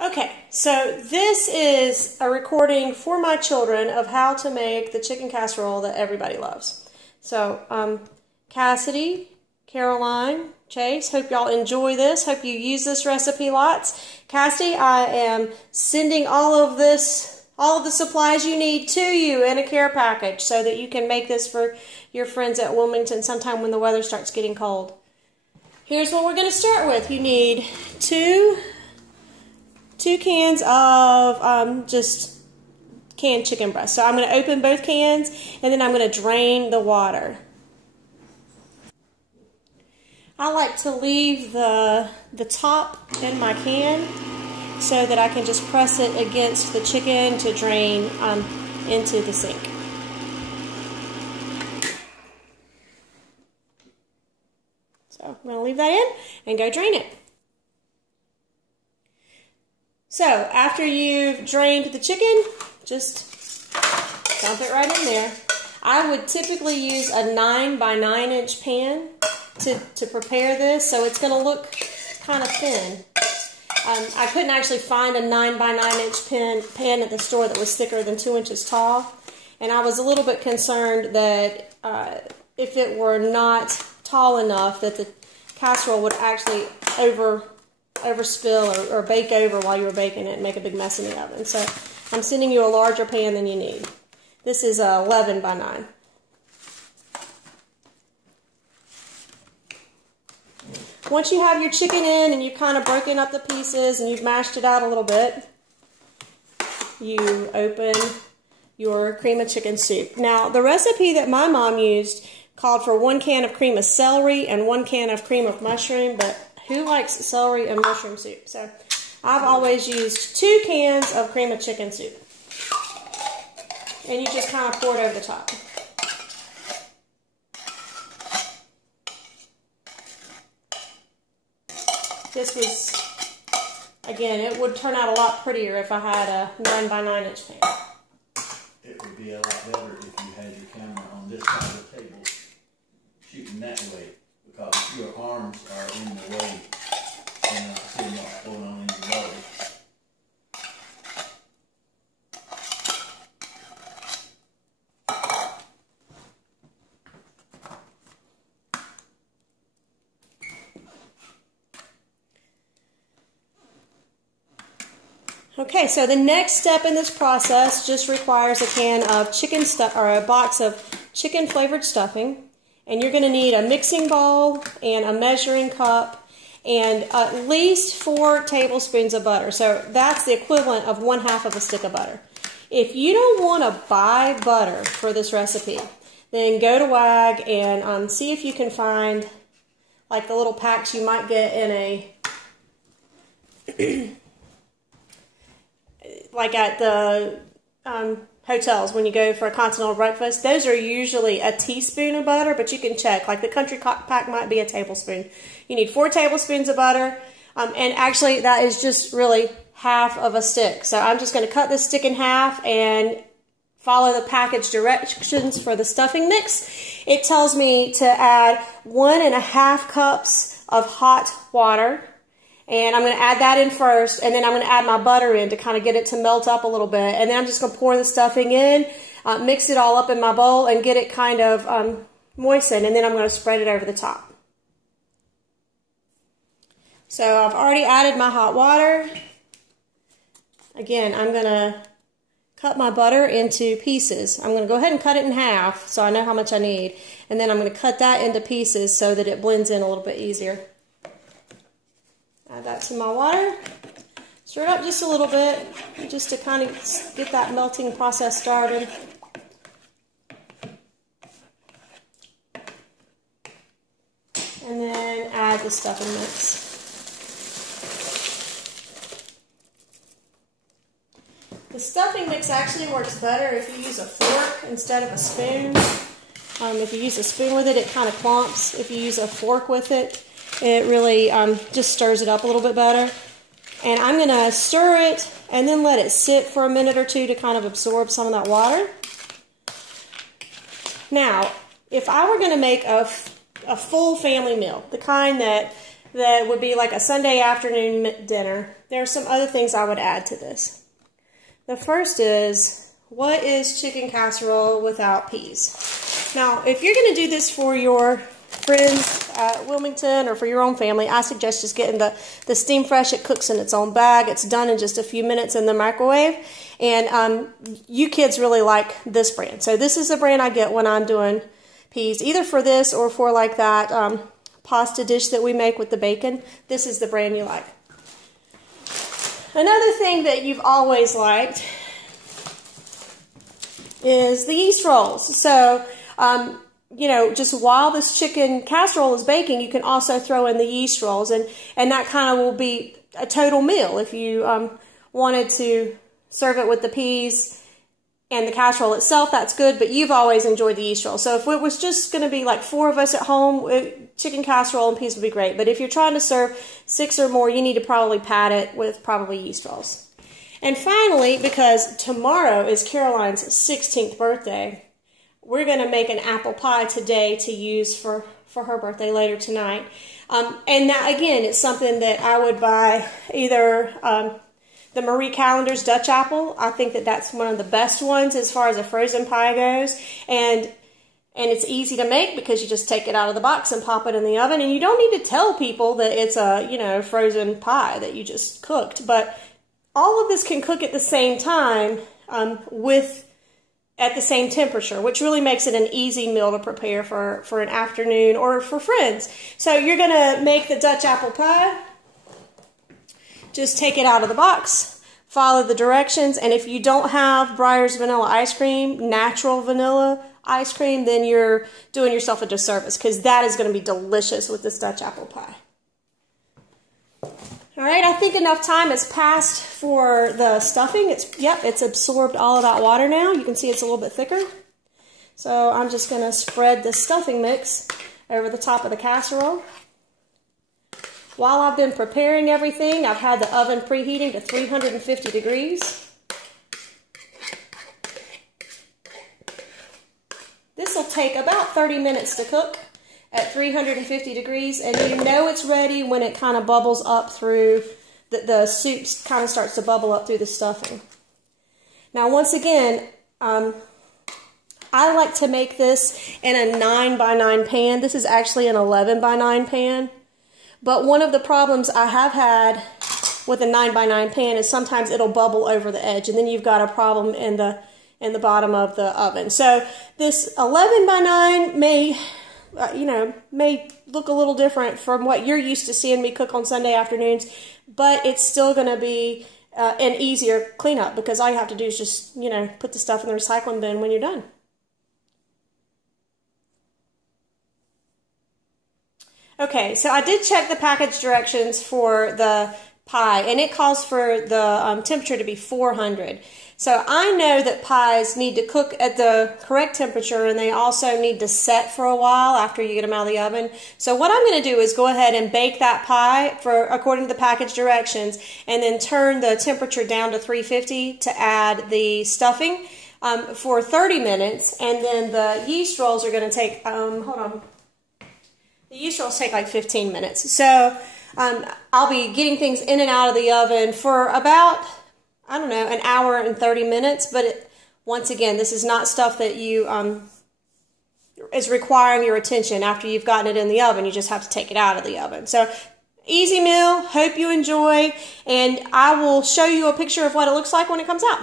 Okay, so this is a recording for my children of how to make the chicken casserole that everybody loves. So, Cassidy, Caroline, Chase, hope y'all enjoy this. Hope you use this recipe lots. Cassidy, I am sending all of the supplies you need to you in a care package so that you can make this for your friends at Wilmington sometime when the weather starts getting cold. Here's what we're going to start with. You need two cans of just canned chicken breast. So I'm going to open both cans and then I'm going to drain the water. I like to leave the top in my can so that I can just press it against the chicken to drain into the sink. So I'm going to leave that in and go drain it. So after you've drained the chicken, just dump it right in there. I would typically use a 9 by 9 inch pan to prepare this, so it's going to look kind of thin. I couldn't actually find a 9 by 9 inch pan at the store that was thicker than 2 inches tall, and I was a little bit concerned that if it were not tall enough that the casserole would actually overspill or bake over while you were baking it and make a big mess in the oven. So I'm sending you a larger pan than you need. This is 11 by 9. Once you have your chicken in and you've kind of broken up the pieces and you've mashed it out a little bit, you open your cream of chicken soup. Now, the recipe that my mom used called for 1 can of cream of celery and 1 can of cream of mushroom, but who likes celery and mushroom soup? So I've always used 2 cans of cream of chicken soup. And you just kind of pour it over the top. This was, again, it would turn out a lot prettier if I had a 9 by 9 inch pan. It would be a lot better if you had your camera on this side of the table, shooting that way, because if your arms are in the way, you're not seeing what's going on in your belly. Okay, so the next step in this process just requires a can of a box of chicken flavored stuffing, and you're going to need a mixing bowl and a measuring cup and at least 4 tablespoons of butter. So that's the equivalent of 1/2 of a stick of butter. If you don't want to buy butter for this recipe, then go to WAG and see if you can find like the little packs you might get in a like at the hotels when you go for a continental breakfast. Those are usually a teaspoon of butter, but you can check. Like the country pack might be a tablespoon. You need 4 tablespoons of butter, and actually that is just really 1/2 of a stick. So I'm just going to cut this stick in half and follow the package directions for the stuffing mix. It tells me to add 1½ cups of hot water. And I'm going to add that in first, and then I'm going to add my butter in to kind of get it to melt up a little bit. And then I'm just going to pour the stuffing in, mix it all up in my bowl, and get it kind of moistened. And then I'm going to spread it over the top. So I've already added my hot water. Again, I'm going to cut my butter into pieces. I'm going to go ahead and cut it in half so I know how much I need. And then I'm going to cut that into pieces so that it blends in a little bit easier. Add that to my water. Stir it up just a little bit, just to kind of get that melting process started. And then add the stuffing mix. The stuffing mix actually works better if you use a fork instead of a spoon. If you use a spoon with it, it kind of clumps. If you use a fork with it, it really just stirs it up a little bit better. And I'm going to stir it and then let it sit for a minute or two to kind of absorb some of that water. Now, if I were going to make a full family meal, the kind that that would be like a Sunday afternoon dinner, there are some other things I would add to this. The first is, what is chicken casserole without peas? Now, if you're going to do this for your friends at Wilmington or for your own family, I suggest just getting the Steam Fresh. It cooks in its own bag. It's done in just a few minutes in the microwave. And you kids really like this brand. So this is the brand I get when I'm doing peas, either for this or for like that pasta dish that we make with the bacon. This is the brand you like. Another thing that you've always liked is the yeast rolls. So, you know, just while this chicken casserole is baking, you can also throw in the yeast rolls, and that kind of will be a total meal if you wanted to serve it with the peas and the casserole itself. That's good, but you've always enjoyed the yeast roll. So if it was just going to be like 4 of us at home, chicken casserole and peas would be great. But if you're trying to serve 6 or more, you need to probably pad it with probably yeast rolls. And finally, because tomorrow is Caroline's 16th birthday, we're going to make an apple pie today to use for her birthday later tonight. And that, again, it's something that I would buy either the Marie Callender's Dutch apple. I think that that's one of the best ones as far as a frozen pie goes. And it's easy to make because you just take it out of the box and pop it in the oven. And you don't need to tell people that it's a, you know, frozen pie that you just cooked. But all of this can cook at the same time at the same temperature, which really makes it an easy meal to prepare for an afternoon or for friends. So you're going to make the Dutch apple pie. Just take it out of the box, follow the directions, and if you don't have Breyer's vanilla ice cream, natural vanilla ice cream, then you're doing yourself a disservice, because that is going to be delicious with this Dutch apple pie. All right, I think enough time has passed for the stuffing. It's absorbed all of that water now. You can see it's a little bit thicker. So I'm just going to spread the stuffing mix over the top of the casserole. While I've been preparing everything, I've had the oven preheating to 350 degrees. This will take about 30 minutes to cook at 350 degrees, and you know it's ready when it kind of bubbles up through, the soup kind of starts to bubble up through the stuffing. Now, once again, I like to make this in a 9x9 pan. This is actually an 11x9 pan. But one of the problems I have had with a 9x9 pan is sometimes it'll bubble over the edge, and then you've got a problem in the bottom of the oven. So this 11x9 may look a little different from what you're used to seeing me cook on Sunday afternoons, but it's still going to be an easier cleanup, because all you have to do is just, you know, put the stuff in the recycling bin when you're done. Okay, so I did check the package directions for the pie, and it calls for the temperature to be 400. So I know that pies need to cook at the correct temperature, and they also need to set for a while after you get them out of the oven. So what I'm going to do is go ahead and bake that pie according to the package directions, and then turn the temperature down to 350 to add the stuffing for 30 minutes, and then the yeast rolls are going to take, the yeast rolls take like 15 minutes. So I'll be getting things in and out of the oven for about, I don't know, an hour and 30 minutes. But once again, this is not stuff that you is requiring your attention after you've gotten it in the oven. You just have to take it out of the oven. So easy meal. Hope you enjoy. And I will show you a picture of what it looks like when it comes out.